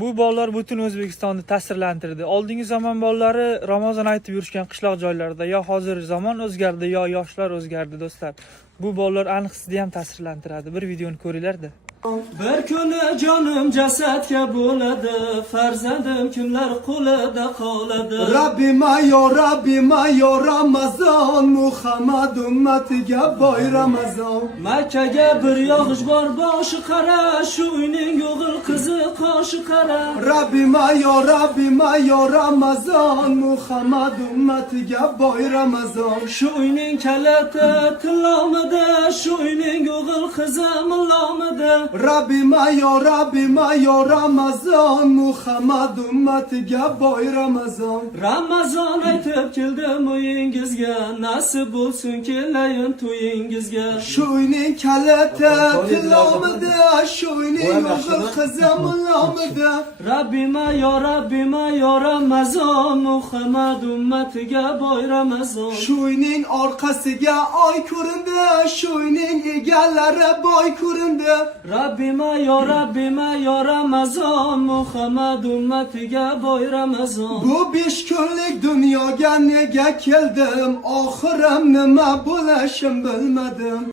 Bu bolalar butun O'zbekistonni ta'sirlantirdi. Oldingi zamon bolalari Ramazon aytib yurishgan qishloq joylarda, yo hozir zamon o'zgardi, yo yoshlar o'zgardi do'stlar. Bu bolalar aniqsida ham ta'sirlantiradi. Bir videoni ko'ringlar-da. Bir kuni jonim jasadga bo'ladi, farzandim kimlar qo'lida qoladi. Rabbim yo Ramazon, Muhammad ummatiga boy Ramazon. Makkaga bir yog'ish bor, boshi qara, shu uyning o'g'il qizi qoshi qara. Rabbim yo Ramazon, Muhammad ummatiga boy Ramazon. Shu uyning kaliti tilomida, shu uyning o'g'il qizi millomida. Rabbim yo Ramazon, Muhammad ummatiga boy Ramazon. Ramazon aytib keldim uyingizga, nasib bo'lsin kelayin to'yingizga. Shu uyning kaliti tilomida, shu uyning o'g'il qizi millomida. Rabbim yo Ramazon, Muhammad ummatiga boy Ramazon. Shu uyning orqasiga oy ko'rindi, shu uyning egalari boy ko'rindi. Rabbim yo Ramazon, Muhammad ummatiga boy Ramazon. Bu 5 kunlik dunyoga nega keldim, oxirim nima bo'lishim bilmadim.